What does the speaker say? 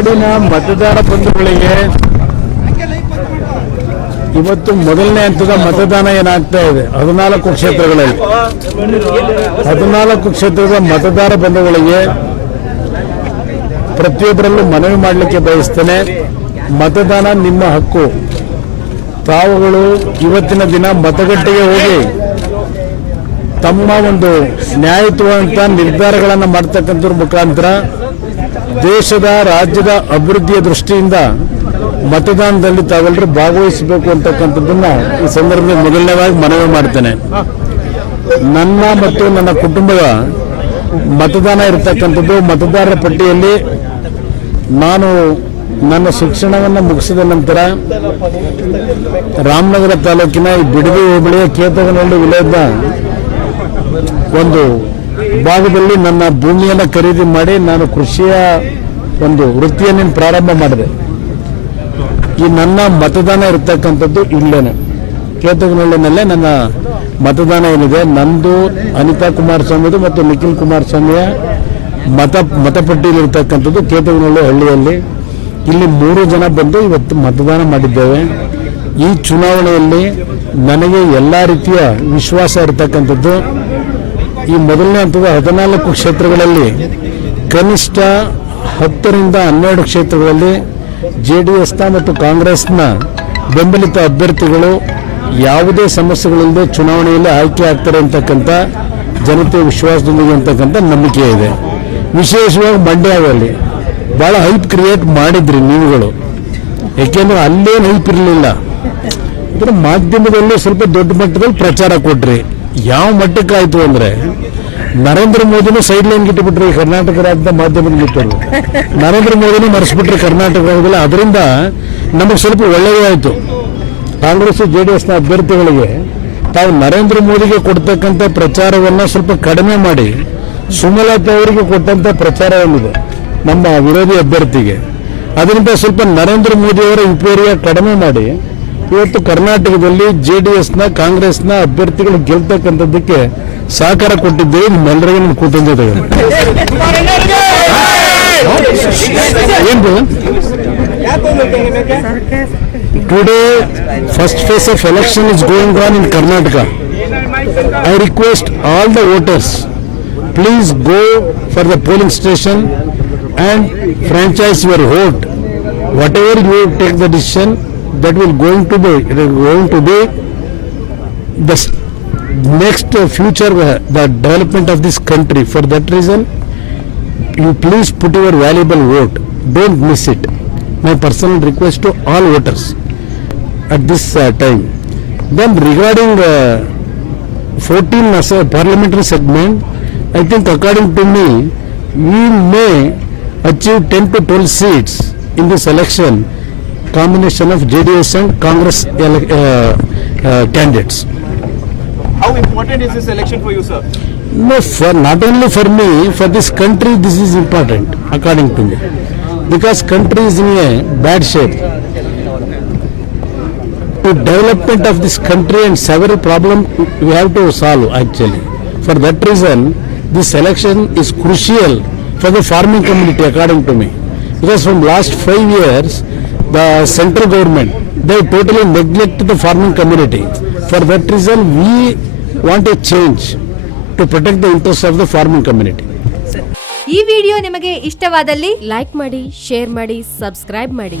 ನಾಡಿನ ಮತದಾರ ಬಂಧುಗಳಿಗೆ ಇವತ್ತು ಮೊದಲನೇ ಹಂತದ ಮತದಾನ ಏನಾಗ್ತಾ ಇದೆ 14 ಕ್ಷೇತ್ರಗಳಲ್ಲಿ 14 ಕ್ಷೇತ್ರದ ಮತದಾರ ಬಂಧುಗಳಿಗೆ ಪ್ರತಿಯೊಬ್ಬರಲ್ಲೂ ಮನವಿ ಮಾಡಲಿಕ್ಕೆ ಬಯಸ್ತೇನೆ. ಮತದಾನ ನಿಮ್ಮ ಹಕ್ಕು. ತಾವುಗಳು ಇವತ್ತಿನ ದಿನ ಮತಗಟ್ಟೆಗೆ ಹೋಗಿ ತಮ್ಮ ಒಂದು ನ್ಯಾಯಯುತವಾದಂಥ ನಿರ್ಧಾರಗಳನ್ನು ಮಾಡ್ತಕ್ಕಂಥದ್ರ ಮುಖಾಂತರ ದೇಶದ ರಾಜ್ಯದ ಅಭಿವೃದ್ಧಿಯ ದೃಷ್ಟಿಯಿಂದ ಮತದಾನದಲ್ಲಿ ತಾವೆಲ್ಲರೂ ಭಾಗವಹಿಸಬೇಕು ಅಂತಕ್ಕಂಥದ್ದನ್ನ ಈ ಸಂದರ್ಭದಲ್ಲಿ ಮೊದಲನೇದಾಗಿ ಮನವಿ ಮಾಡ್ತೇನೆ. ನನ್ನ ಮತ್ತು ನನ್ನ ಕುಟುಂಬದ ಮತದಾನ ಇರತಕ್ಕಂಥದ್ದು ಮತದಾರರ ಪಟ್ಟಿಯಲ್ಲಿ ನಾನು ನನ್ನ ಶಿಕ್ಷಣವನ್ನು ಮುಗಿಸಿದ ನಂತರ ರಾಮನಗರ ತಾಲೂಕಿನ ಈ ಬಿಡದಿ ಹೋಬಳಿಯ ಕೇತಗನಹಳ್ಳಿ ವಿಲೇಜ್ನ ಒಂದು ಭಾಗದಲ್ಲಿ ನನ್ನ ಭೂಮಿಯನ್ನು ಖರೀದಿ ಮಾಡಿ ನಾನು ಕೃಷಿಯ ಒಂದು ವೃತ್ತಿಯನ್ನು ಪ್ರಾರಂಭ ಮಾಡಿದೆ. ಈ ನನ್ನ ಮತದಾನ ಇರತಕ್ಕಂಥದ್ದು ಇಲ್ಲೇನೆ ಕೇತಗನಹಳ್ಳಿನಲ್ಲೇ ನನ್ನ ಮತದಾನ ಏನಿದೆ. ನಂದು ಅನಿತಾ ಕುಮಾರಸ್ವಾಮಿದು ಮತ್ತು ನಿಖಿಲ್ ಕುಮಾರಸ್ವಾಮಿಯ ಮತಪಟ್ಟಿಯಲ್ಲಿರ್ತಕ್ಕಂಥದ್ದು ಕೇತಗನಹಳ್ಳಿ ಹಳ್ಳಿಯಲ್ಲಿ. ಇಲ್ಲಿ 3 ಜನ ಬಂದು ಇವತ್ತು ಮತದಾನ ಮಾಡಿದ್ದೇವೆ. ಈ ಚುನಾವಣೆಯಲ್ಲಿ ನನಗೆ ಎಲ್ಲ ರೀತಿಯ ವಿಶ್ವಾಸ ಇರತಕ್ಕಂಥದ್ದು. ಈ ಮೊದಲನೇ ಹಂತದ 14 ಕ್ಷೇತ್ರಗಳಲ್ಲಿ ಕನಿಷ್ಠ 10ರಿಂದ 12 ಕ್ಷೇತ್ರಗಳಲ್ಲಿ JDSನ ಮತ್ತು ಕಾಂಗ್ರೆಸ್ನ ಬೆಂಬಲಿತ ಅಭ್ಯರ್ಥಿಗಳು ಯಾವುದೇ ಸಮಸ್ಯೆಗಳಿಲ್ಲದೆ ಚುನಾವಣೆಯಲ್ಲಿ ಆಯ್ಕೆ ಆಗ್ತಾರೆ ಅಂತಕ್ಕಂಥ ಜನತೆ ವಿಶ್ವಾಸದೊಂದಿಗೆ ಅಂತಕ್ಕಂಥ ನಂಬಿಕೆ ಇದೆ. ವಿಶೇಷವಾಗಿ ಮಂಡ್ಯದಲ್ಲಿ ಭಾಳ ಹೈಪ್ ಕ್ರಿಯೇಟ್ ಮಾಡಿದ್ರಿ ನೀವುಗಳು. ಯಾಕೆಂದ್ರೆ ಅಲ್ಲೇನು ಹೈಪ್ ಇರಲಿಲ್ಲ. ಇದರ ಮಾಧ್ಯಮದಲ್ಲಿ ಸ್ವಲ್ಪ ದೊಡ್ಡ ಮಟ್ಟದಲ್ಲಿ ಪ್ರಚಾರ ಕೊಟ್ರಿ. ಯಾವ ಮಟ್ಟಕ್ಕೆ ಆಯಿತು ಅಂದರೆ ನರೇಂದ್ರ ಮೋದಿನೂ ಸೈಡ್ ಲೈನ್ ಇಟ್ಟುಬಿಟ್ರಿ. ಕರ್ನಾಟಕ ರಾಜ್ಯದ ಮಾಧ್ಯಮದಲ್ಲಿ ಇಟ್ಟರು. ನರೇಂದ್ರ ಮೋದಿನೂ ಮರೆಸ್ಬಿಟ್ರಿ ಕರ್ನಾಟಕ ರಾಜ್ಯದಲ್ಲಿ. ಅದರಿಂದ ನಮಗೆ ಸ್ವಲ್ಪ ಒಳ್ಳೆಯದೇ ಆಯಿತು. ಕಾಂಗ್ರೆಸ್ JDSನ ಅಭ್ಯರ್ಥಿಗಳಿಗೆ ತಾವು ನರೇಂದ್ರ ಮೋದಿಗೆ ಕೊಡ್ತಕ್ಕಂಥ ಪ್ರಚಾರವನ್ನು ಸ್ವಲ್ಪ ಕಡಿಮೆ ಮಾಡಿ ಸುಮಲತಾ ಅವರಿಗೆ ಕೊಟ್ಟಂಥ ಪ್ರಚಾರ ಏನಿದೆ ನಮ್ಮ ವಿರೋಧಿ ಅಭ್ಯರ್ಥಿಗೆ, ಅದರಿಂದ ಸ್ವಲ್ಪ ನರೇಂದ್ರ ಮೋದಿ ಅವರ ಇಂಪೇರಿಯ ಕಡಿಮೆ ಮಾಡಿ ಇವತ್ತು ಕರ್ನಾಟಕದಲ್ಲಿ JDSನ ಕಾಂಗ್ರೆಸ್ನ ಅಭ್ಯರ್ಥಿಗಳು ಗೆಲ್ತಕ್ಕಂಥದ್ದಕ್ಕೆ ಸಹಕಾರ ಕೊಟ್ಟಿದ್ದೇವೆ. ನಿಮ್ಮೆಲ್ಲರಿಗೂ ನಮ್ಮ ಕೂತಂತೆ ಏನು Today, first phase of election is going on in Karnataka. I request all the voters, please go for the polling station and franchise your vote. Whatever you take the decision, that will going to be the next future, the development of this country. For that reason, you please put your valuable vote. Don't miss it. My personal request to all voters at this time. Then regarding 14 parliamentary segment, I think according to me, we may achieve 10 to 12 seats in this election, combination of JDS and Congress candidates. How important is this election for you, sir? No, not only for me, for this country this is important according to me, because country is in a bad shape. To development of this country and several problems we have to solve actually. For that reason, this election is crucial for the farming community according to me, because from last 5 years the central government, they totally neglected the farming community. For that reason, we want a change to protect the interests of the farming community. ಈ video ನಿಮಗೆ ಇಷ್ಟವಾದಲ್ಲಿ like ಮಾಡಿ, share ಮಾಡಿ, subscribe ಮಾಡಿ.